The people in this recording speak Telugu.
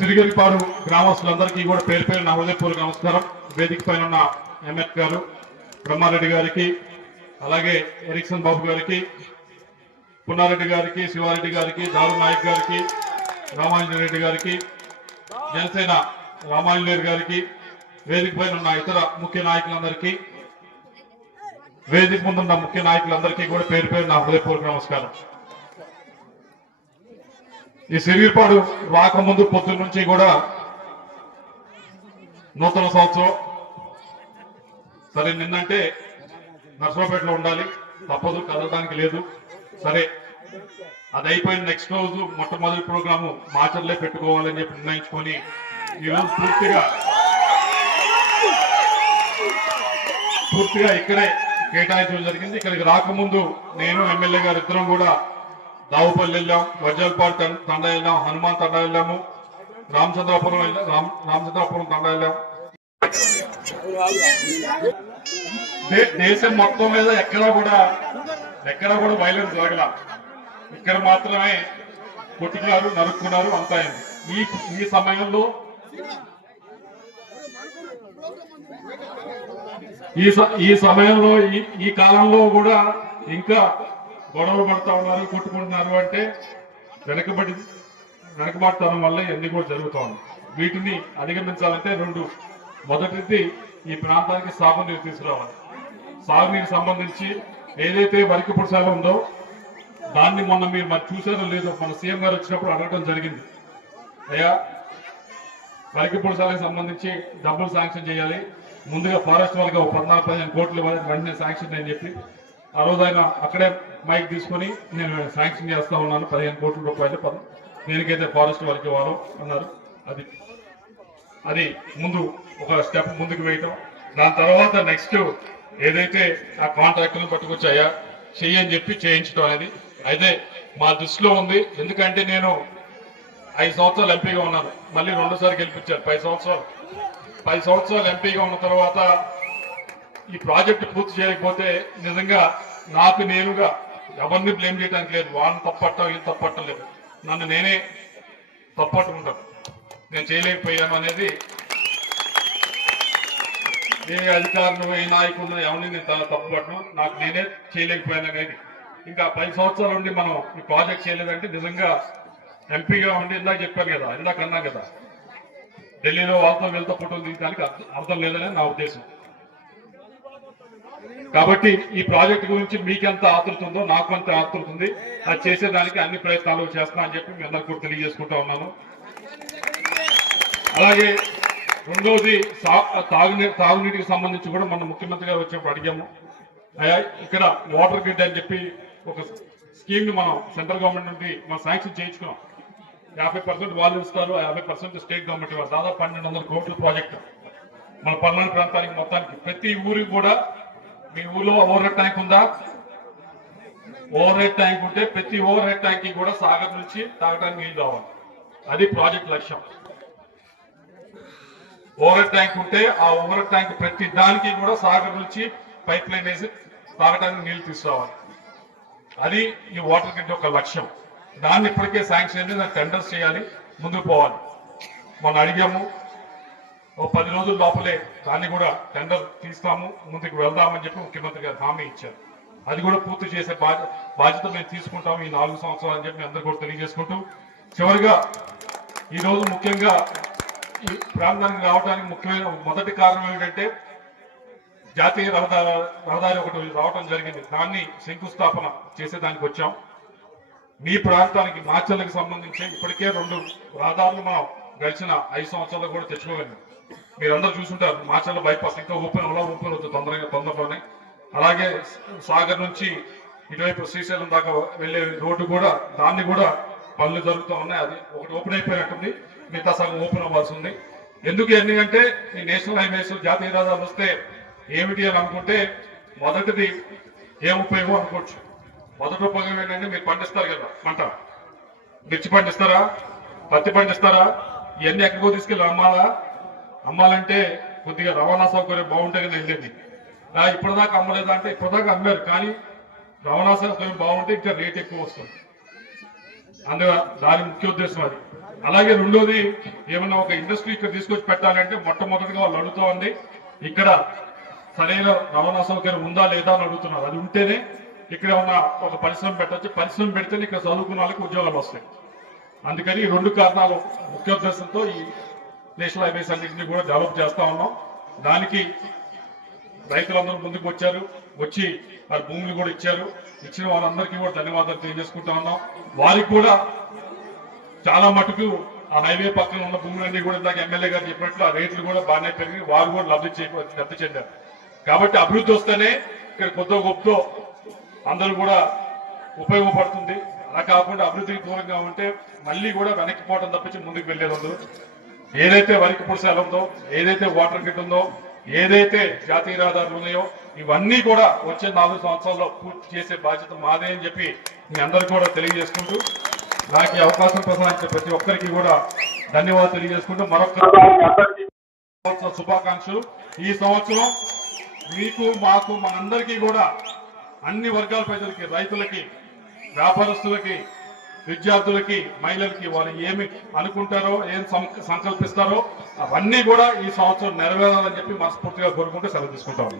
సిరిగిరిపాడు గ్రామస్తులందరికీ కూడా పేరు పేరు నా హృదయపూర్వక నమస్కారం. వేదిక పైన ఉన్న ఎంఎట్ గారు బ్రహ్మారెడ్డి గారికి అలాగే ఎరిక్సన్ బాబు గారికి పున్నారెడ్డి గారికి శివారెడ్డి గారికి దారు నాయక్ గారికి రామాంజన రెడ్డి గారికి జనసేన రామాంజనేయుడు గారికి వేదిక పైన ఉన్న ఇతర ముఖ్య నాయకులందరికీ వేదిక ముందున్న ముఖ్య నాయకులందరికీ కూడా పేరు పేరు నా హృదయపూర్వక నమస్కారం. ఈ శరీరపాడు రాకముందు పొద్దు నుంచి కూడా నూతన సంవత్సరం. సరే నిన్నంటే నర్సరావుపేటలో ఉండాలి. తప్పదు కదలడానికి లేదు. సరే అది అయిపోయిన నెక్స్ట్ రోజు మొట్టమొదటి ప్రోగ్రాము మాచర్లే పెట్టుకోవాలని చెప్పి నిర్ణయించుకొని ఈరోజు పూర్తిగా పూర్తిగా ఇక్కడే కేటాయించడం జరిగింది. ఇక్కడికి రాకముందు నేను ఎమ్మెల్యే గారు ఇద్దరం కూడా దావుపల్లి వెళ్ళాం వజ్రల్పాడు తండ వెళ్ళాం హనుమాన్ తండ వెళ్ళాము రామచంద్రాపురం వెళ్ళాం రామచంద్రాపురం తండ వెళ్ళాం దేశం మొత్తం మీద ఎక్కడా కూడా ఎక్కడా కూడా వైలెన్స్ జరగల. ఇక్కడ మాత్రమే కొట్టుకున్నారు నరుక్కున్నారు అంతా ఈ ఈ సమయంలో ఈ స- ఈ సమయంలో ఈ ఈ కాలంలో కూడా ఇంకా గొడవలు పడతా ఉన్నారు కొట్టుకుంటున్నారు అంటే వెనకబడి వెనకబాటుతనం వల్ల ఇవన్నీ కూడా జరుగుతూ ఉన్నాయి. వీటిని అధిగమించాలంటే రెండు. మొదటిది ఈ ప్రాంతానికి సాగునీరు తీసుకురావాలి. సాగునీరు సంబంధించి ఏదైతే వరికి పురుషాల ఉందో దాన్ని మొన్న మీరు మరి చూసారో లేదో మన సీఎం గారు వచ్చినప్పుడు అడగడం జరిగింది. అయ్యా వరికి పురుషాలకు సంబంధించి డబ్బులు శాంక్షన్ చేయాలి. ముందుగా ఫారెస్ట్ వాళ్ళకి ఒక పద్నాలుగు పదిహేను కోట్లు ఇవ్వాలి. వెంటనే శాంక్షన్ అని చెప్పి ఆ రోజు ఆయన అక్కడే మైక్ తీసుకొని నేను శాంక్షన్ చేస్తా ఉన్నాను. పదిహేను కోట్ల రూపాయలు నేనకైతే దేనికైతే ఫారెస్ట్ వాళ్ళకి ఇవ్వాలో అన్నారు. అది అది ముందు ఒక స్టెప్ ముందుకు వేయటం. దాని తర్వాత నెక్స్ట్ ఏదైతే ఆ కాంట్రాక్టులను పట్టుకొచ్చాయా చెయ్యని చెప్పి చేయించడం అనేది. అయితే మా దృష్టిలో ఉంది. ఎందుకంటే నేను ఐదు సంవత్సరాలు ఎంపీగా ఉన్నాను. మళ్ళీ రెండోసారి గెలిపించారు. పది సంవత్సరాలు. పది సంవత్సరాలు ఎంపీగా ఉన్న తర్వాత ఈ ప్రాజెక్టు పూర్తి చేయకపోతే నిజంగా నాకు నేనుగా ఎవరిని బ్లేమ్ చేయడానికి లేదు. వాళ్ళని తప్పట్టం ఇది తప్పట్టం లేదు. నన్ను నేనే తప్పట్టుకుంటాను నేను చేయలేకపోయాను అనేది ఏ అధికారులు ఏ నాయకులు ఎవరిని నేను త- తప్పుపట్టను. నాకు నేనే చేయలేకపోయాను అనేది. ఇంకా పది సంవత్సరాల నుండి మనం ఈ ప్రాజెక్ట్ చేయలేదంటే నిజంగా ఎంపీగా ఉండి ఇందాక చెప్పాను కదా ఇందాక అన్నా కదా. ఢిల్లీలో వాళ్ళతో వెళ్తూ ఫోటోలు తీయడానికి అర్థం- అర్థం లేదని నా ఉద్దేశం. కాబట్టి ఈ ప్రాజెక్ట్ గురించి మీకెంత ఆతృత ఉందో నాకు అంత ఆతృత ఉంది. అది చేసేదానికి అన్ని ప్రయత్నాలు చేస్తున్నా అని చెప్పి మీ అందరికి కూడా తెలియజేసుకుంటా ఉన్నాను. అలాగే రెండోది సా- తాగునీరు తాగునీటికి సంబంధించి కూడా మన ముఖ్యమంత్రి గారు వచ్చినప్పుడు అడిగాము. అయ్యా ఇక్కడ వాటర్ గ్రిడ్ అని చెప్పి ఒక స్కీమ్ని మనం సెంట్రల్ గవర్నమెంట్ నుండి మనం శాంక్షన్ చేయించుకున్నాం. యాభై పర్సెంట్ వాళ్ళు ఇస్తారు యాభై పర్సెంట్ స్టేట్ గవర్నమెంట్ ఇవ్వాలి. దాదాపు పన్నెండు వందల కోట్ల ప్రాజెక్ట్. మన పల్నాడు ప్రాంతానికి మొత్తానికి ప్రతి ఊరికి కూడా మీ ఊర్లో ఓవర్ హెడ్ ట్యాంక్ ఉందా? ఓవర్ హెడ్ ట్యాంక్ ఉంటే ప్రతి ఓవర్ హెడ్ ట్యాంక్కి కూడా సాగర్ నుంచి తాగడానికి నీళ్ళు రావాలి. అది ప్రాజెక్ట్ లక్ష్యం. ఓవర్ హెడ్ ట్యాంక్ ఉంటే ఆ ఓవర్ హెడ్ ట్యాంక్ ప్రతి దానికి కూడా సాగర్ నుంచి పైప్ లైన్ వేసి తాగడానికి నీళ్ళు తీసుకురావాలి. అది ఈ వాటర్ గ్రిడ్ యొక్క లక్ష్యం. దాన్ని ఇప్పటికే శాంక్షన్ అయింది దాన్ని టెండర్స్ చేయాలి. ముందుకు పోవాలి. మనం అడిగాము ఓ పది రోజుల లోపలే దాన్ని కూడా టెండర్ తీస్తాము ముందుకు వెళ్దామని చెప్పి ముఖ్యమంత్రి గారు హామీ ఇచ్చారు. అది కూడా పూర్తి చేసే బాధ్యత మేము తీసుకుంటాము ఈ నాలుగు సంవత్సరాలు అని చెప్పి అందరూ కూడా తెలియజేసుకుంటూ చివరిగా ఈ రోజు ముఖ్యంగా ఈ ప్రాంతానికి రావడానికి ముఖ్యమైన మొదటి కారణం ఏమిటంటే జాతీయ రహదారి రహదారి ఒకటి రావడం జరిగింది. దాన్ని శంకుస్థాపన చేసేదానికి వచ్చాం. మీ ప్రాంతానికి మార్చలకు సంబంధించి ఇప్పటికే రెండు రహదారులు మనం గడిచిన ఐదు సంవత్సరాలు కూడా తెచ్చుకోగలిగాం. మీరందరూ చూసుంటారు మాచర్ల బైపాస్ ఇంకా ఓపెన్ అలా ఓపెన్ అవుతుంది తొందరగా తొందరలోనే. అలాగే సాగర్ నుంచి ఇటువైపు శ్రీశైలం దాకా వెళ్ళే రోడ్డు కూడా దాన్ని కూడా పనులు జరుగుతూ ఉన్నాయి. అది ఒకటి ఓపెన్ అయిపోయినట్టుంది. మిగతా సగం ఓపెన్ అవ్వాల్సి ఉంది. ఎందుకు ఎందుకంటే ఈ నేషనల్ హైవేస్ జాతీయ రహదారులు వస్తే ఏమిటి అని అనుకుంటే మొదటిది ఏం ఉపయోగం అనుకోవచ్చు. మొదటి ఉపయోగం ఏంటంటే మీరు పండిస్తారు కదా పంట. మిర్చి పండిస్తారా? పత్తి పండిస్తారా? ఇవన్నీ ఎక్కడికో తీసుకెళ్ళి అమ్మాలా? అమ్మాలంటే కొద్దిగా రవాణా సౌకర్యం బాగుంటే కదా వెళ్ళేది. నా ఇప్పటిదాకా అమ్మలేదా అంటే ఇప్పటిదాకా అమ్మారు కానీ రవాణా సౌకర్యం బాగుంటే ఇంకా రేట్ ఎక్కువ వస్తుంది. అందుగా దాని ముఖ్య ఉద్దేశం అది. అలాగే రెండోది ఏమన్నా ఒక ఇండస్ట్రీ ఇక్కడ తీసుకొచ్చి పెట్టాలంటే మొట్టమొదటిగా వాళ్ళు అడుగుతా ఉంది ఇక్కడ సరైన రవాణా సౌకర్యం ఉందా లేదా అని అడుగుతున్నారు. అది ఉంటేనే ఇక్కడ ఉన్న ఒక పరిశ్రమ పెట్టచ్చు. పరిశ్రమ పెడితేనే ఇక్కడ చదువుకున్న వాళ్ళకి ఉద్యోగాలు వస్తాయి. అందుకని రెండు కారణాలు ముఖ్య ఉద్దేశంతో ఈ నేషనల్ హైవేస్ అన్నింటినీ కూడా డెవలప్ చేస్తా ఉన్నాం. దానికి రైతులందరూ ముందుకు వచ్చారు. వచ్చి వారి భూములు కూడా ఇచ్చారు. ఇచ్చిన వారందరికీ కూడా ధన్యవాదాలు తెలియజేసుకుంటా ఉన్నాం. వారికి కూడా చాలా మటుకు ఆ హైవే పక్కన ఉన్న భూములన్నీ కూడా ఇందాక ఎమ్మెల్యే గారు చెప్పినట్లు ఆ రేట్లు కూడా బాగానే పెరిగి వారు కూడా లబ్ధి చే లబ్ధి చెందారు. కాబట్టి అభివృద్ధి వస్తేనే ఇక్కడ కొత్త గొప్పతో అందరూ కూడా ఉపయోగపడుతుంది. అలా కాకుండా అభివృద్ధికి దూరంగా ఉంటే మళ్ళీ కూడా వెనక్కి పోవడం తప్పించి ముందుకు వెళ్ళేది ఏదైతే వరికి పుడిసెల ఉందో ఏదైతే వాటర్ గిట్ ఉందో ఏదైతే జాతీయ రహదారులు ఉన్నాయో ఇవన్నీ కూడా వచ్చే నాలుగు సంవత్సరాల్లో పూర్తి చేసే బాధ్యత మాదే అని చెప్పి మీ అందరికీ కూడా తెలియజేసుకుంటూ నాకు ఈ అవకాశం ప్రసాదించిన ప్రతి ఒక్కరికి కూడా ధన్యవాదాలు తెలియజేసుకుంటూ మరొక అందరికీ సంవత్సర శుభాకాంక్షలు. ఈ సంవత్సరం మీకు మాకు మనందరికీ కూడా అన్ని వర్గాల ప్రజలకి రైతులకి వ్యాపారస్తులకి విద్యార్థులకి మహిళలకి వాళ్ళు ఏమి అనుకుంటారో ఏం సం- సంకల్పిస్తారో అవన్నీ కూడా ఈ సంవత్సరం నెరవేరాలని చెప్పి మనస్ఫూర్తిగా కోరుకుంటూ సెలవు తీసుకుంటాం.